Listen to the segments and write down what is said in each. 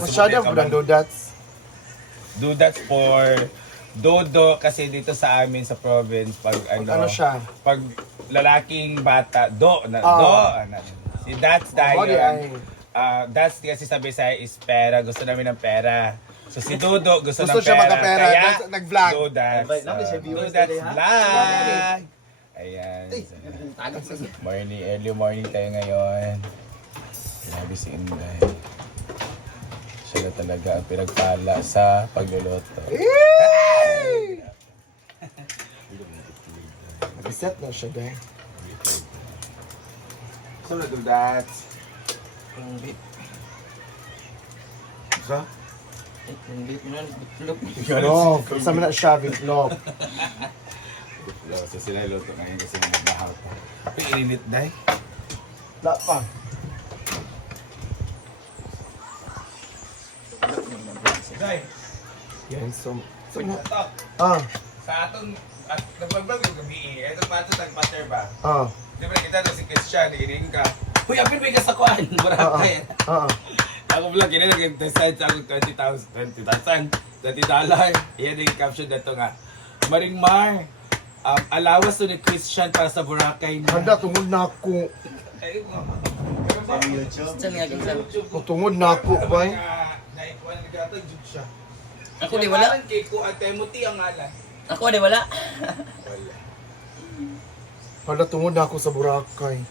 Masyado po ng donuts. Donuts for Dodo kasi dito sa amin sa province pag Ano siya? pag lalaking bata si That's Oh, di ay. Dayon. That's kasi sa Bisaya is pera, gusto namin ng pera. So si Dodo gusto ng Gusto siya pera. magka-pera, Kaya nag-vlog. Donuts. Invite namin sa viewers Donuts today, ha? vlog. Ayan. Early morning tayo ngayon. Grabe si Inday. Siya na talaga ang pinagpala sa pagluluto. Reset na siya, guys. So na do that. Yung beef. So? Yung beef mo na, bitlog. No, kasama na siya, bitlog. So sila luto ngayon kasi nagbahaw pa. Iinit dahil. Wala pa. Day, Yan, so... ito. Sa atong nagbablog yung gabi eh. Ito pa ito nag-patter ba? Di ba nakita na si Christian, ining ka. Uy, apin may kasakuan. Barakay. Ako vlog, yun nag-decide sa akong 20,000. $20. Iyan yung caption na ito nga. Maring Mar, alawas to ni Christian para sa Boracay na. Handa, tungod na ako. Ay, Saan nga kang sa... Tungod na ako, bay. Naikuan na gato, jud siya. Ako di wala. Kay ko at Timothy ang ngalan. Ako di wala. Wala. Handa, tungod na ako sa Boracay.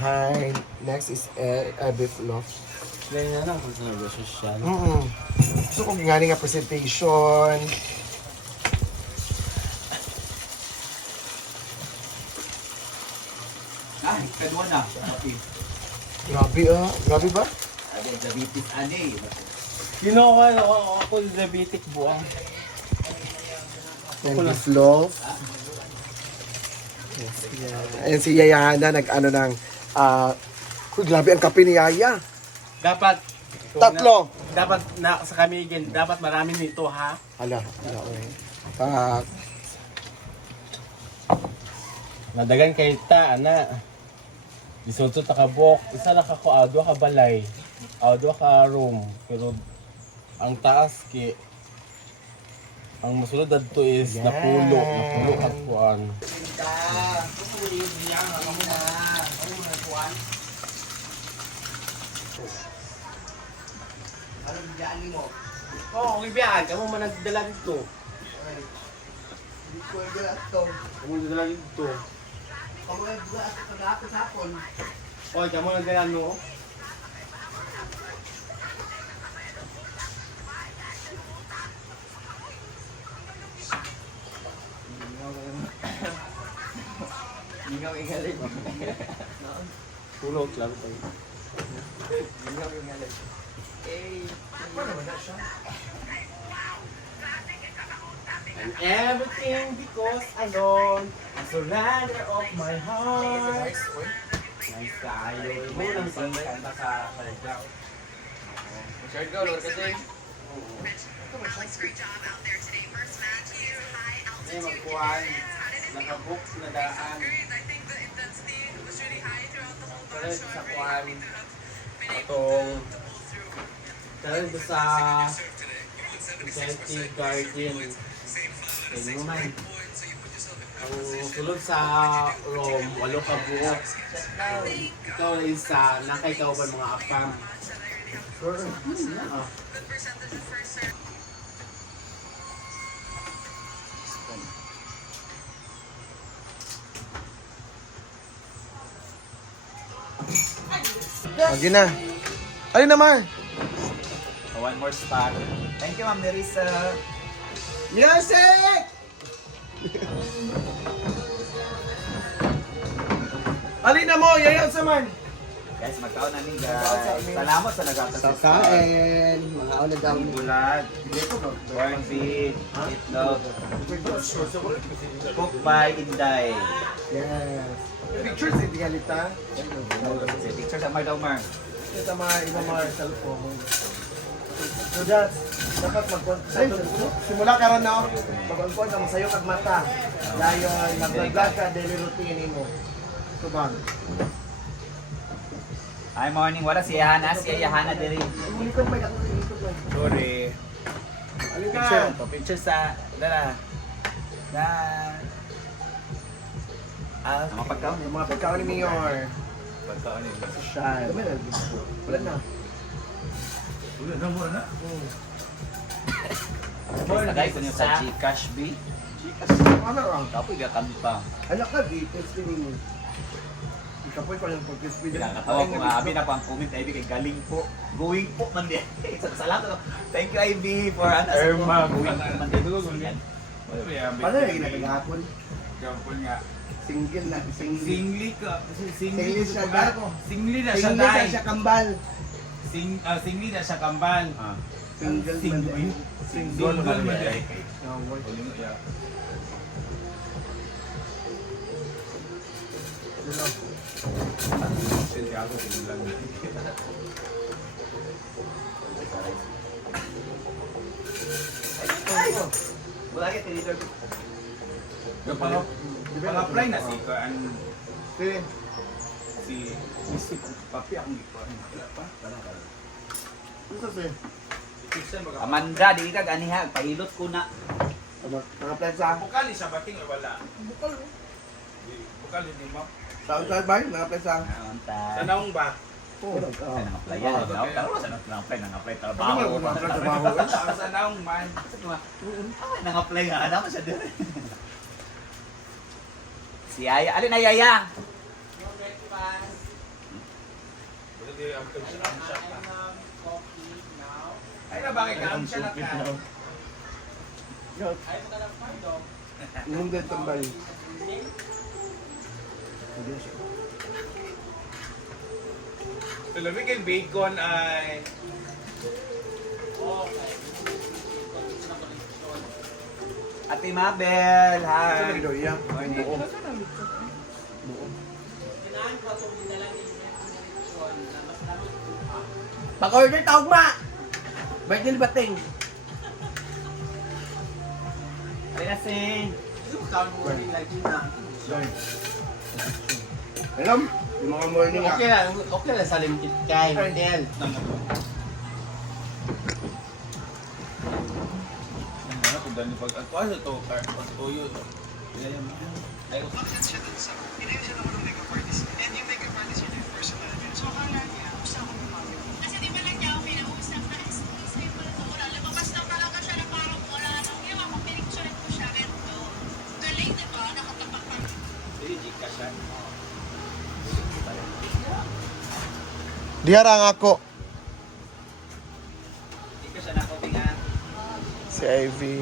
Hi, next is beef loaf. Ganyan na lang kung saan nag-social. Gusto ko nga nga presentation. Kadwa na. Okay. Grabe grabe ba? Diabetes ani. Sino ako diabetic buang. And beef loaf. Yes, yeah. Ayan si Yaya Hana, nag-ano ng... grabe ang kape ni Yaya. Dapat Tatlo. dapat na sa kamigin, dapat marami nito ha. Hala, okay. Nadagan kay ta ana. Isunto ta ka bok, isa na ka ko adwa ka balay. Adwa ka room, pero ang taas ki ang masulod adto is Yes. napulo ka kuan. Oh, okay biyan, kamo man nagdala dito. Kamu nagdala dito. Oy, kamu nagdala no. Ingaw ingalay mo. Tulog lang tayo. Ingaw ingalay. Eh, And everything because alone, a surrender of my heart. Nice tayo. Mo lang sa kanta sa Sarjao. share ka lor kasi. May magkuhan, nakabook na daan. Kalit sa kuhan, atong kalit sa Vicente Garden. Kaya mo man. Ang sulod sa Rome, 8 ka buok. Ikaw na isa, nakaikaw ba mga apam? Sure. Oo. Lagi na. Alin naman? One more spot. Thank you, Ma'am Nerissa. Music! Alin na mo, yayaw sa man. Guys, magkaon na ni guys. Salamat sa nag-assist. Kain, mga una daw. Bulag, corned beef, itlog, cooked by Inday. Yes. Pictures hindi galita. Si picture sa Mar daw, Mar. Ito mga ibang mga cellphone. So that's, dapat simula ka rin na, mag-on-on na masayo kag mata. Dahil mag-vlog ka, daily routine mo. So ba? Hi, morning. Wala si Yahana. Si Yahana diri. Likod may ako. Likod may. Sorry. Alin Picture. ka? Picture sa... Dala. Na... Ah, Mga pagkaon. Mga pagkaon ni Mayor. Pagkaon yun. Social. Wala na. Ulo na mo na. Basta guys, ano sa Gcash B? Ano lang? Kapoy ka kami pa. Anak ka, details din mo. Ikapoy pa lang pag-crispy din. Pinakatawa ko nga, Abi na pang comment, Ivy, kay galing po. Going po man din. Salamat. Thank you, Ivy, for ano. Erma. Going po man din. Paano yung ginagagahapon? Kapon nga. Single na. Single. Singli ka. Singli siya dahil. Singli na siya Single na dahil. siya kambal. Singli na siya kambal. Single man din. Single man din. Wala ka, tinidor ko. Pang-apply na si Kaan. Sige. Si Papi akong ikuan. Wala pa. Ito siya. Amanda, di ka ganiha. Pahilot ko na. Mga plan sa Bukal ni siya bating o wala? Bukal. Bukal hindi mo. Saan ka ba? Mga plan sa Antay. Sa naong ba? Oo. Ay, nang-apply yan. Taro sa nang-apply, nang-apply Ano trabaho. mga trabaho? Sa naong man. Ay, nang-apply nga. Ano siya din? Si Yaya. Alin na Yaya? Ay na bakit ka? Ang siya na ka. Yung din tambal. So, lamig yung bacon ay... Ate Mabel, Sa hi. mga iya. Buo. Pag-order tawag ma! Bait nil bating. Alin na sing. Alam? Yung mga morning nga. Okay lang sa limited kay hotel. Ano kung dami pag... Ano to? Pag-tuyo. Ay, Kasi di ba lang niya ako kinausap na sa'yo pala ito. Lumabas na talaga siya na parang wala nang iwan. Mapinicturean ko siya. Pero galing, di ba? Nakatapak ka. Hindi, Gcash yan. Diara nga ako. Gcash yan ako, Binga. Si Ivy.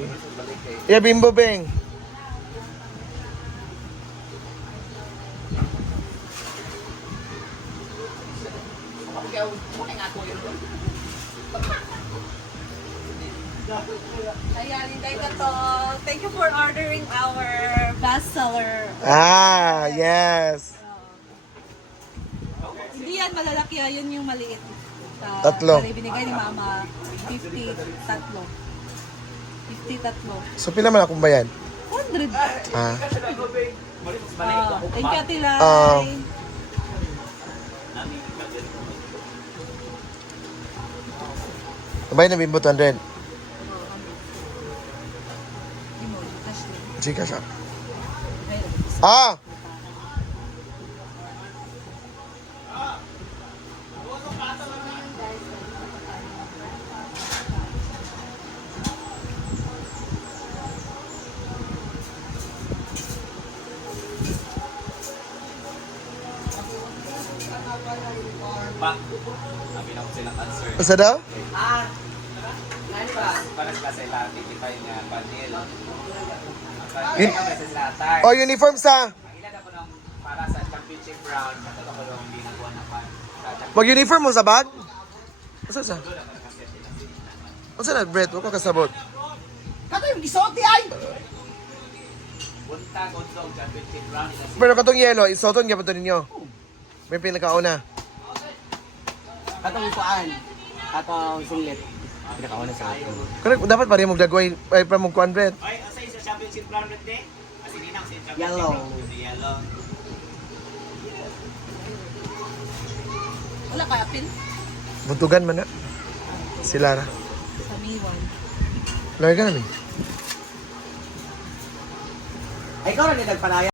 Yeah, Bimbo Beng. Ayan, hindi ka to. Thank you for ordering our bestseller. Ah, yes. Hindi yan malalaki, yun yung maliit. Tatlo. Bali, binigay ni Mama 50 tatlo. 50 tatlo. So, pila man akong bayan? 100. Ah. Thank you, Ate Lai. Bayan na Bimbo 200. Cash din. Gcash ah. Ayun. Ah! Pa. Sabi na ko silang answer. Basta daw? Para sila sa ilang titipay niya, panel. Yun- Ang message latar. Oh, uniform sa... Ang ilan ako nung para sa championship round, matalo ko nung hindi nakuha na pan. Mag-uniform mo sa bag? Asa sa? Asa na, Brett? Huwag ka kasabot. Kato yung gisote ay! Punta ko sa championship round. ila si- Pero katong yellow, isoton niya pa ito ninyo. May pinakauna. Katong ikuan. Katong singlet. Pinakauna sa akin. Correct, dapat pa rin mong dagway, ay pa mong kuan, Brett. Ay, asa yung sa championship round rin din? Kasi ninang sa championship Yellow. round. The yellow. Wala Wala ka, apil? Buntugan man na. Sila ra. Sa Miwan. Lagi ka namin. Ay, ikaw na nagpanaya.